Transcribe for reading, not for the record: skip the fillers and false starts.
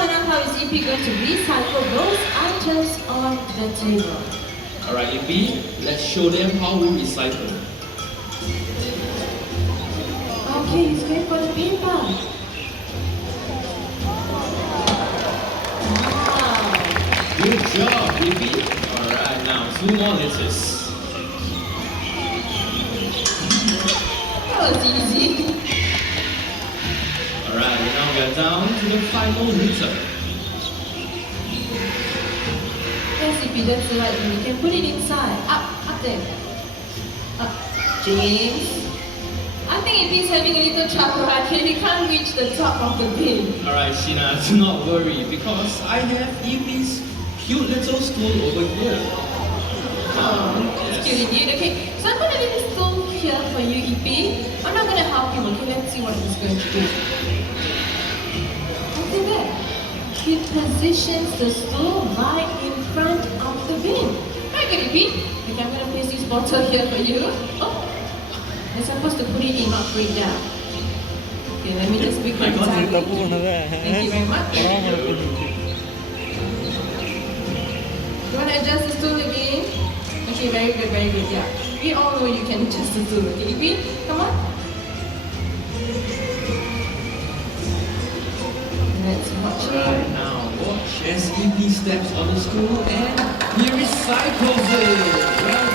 find out how is EP going to recycle those items on the table. Alright, EP, let's show them how we recycle. Okay, he's going for the paper. Wow. Good job, EP. Alright, now 2 more letters. That was easy. Alright, now we are down to the final letter. Yes, EP, that's the right one. You can put it inside. Up there. Up. James. I think EP is having a little trouble. He can't reach the top of the bin. Alright, Sheena, do not worry because I have EP's cute little stool over here. Oh, it's cute indeed. Okay, so I'm going to leave this stool here for you, EP. I'm not going to help him, okay? Let's see what he's going to do. Okay, there. He positions the stool right in front of the bin. Very good, EP. Okay, I'm going to place this bottle here for you. Oh, I'm supposed to put it in, not put it down. Okay, let me just pick my time. Thank you very much. You want to adjust the stool again? Okay, very good, very good, yeah. We all know you can adjust the stool, okay? EP, come on. Let's watch Alright, it. now watch as EP steps on the stool and he recycles it. Well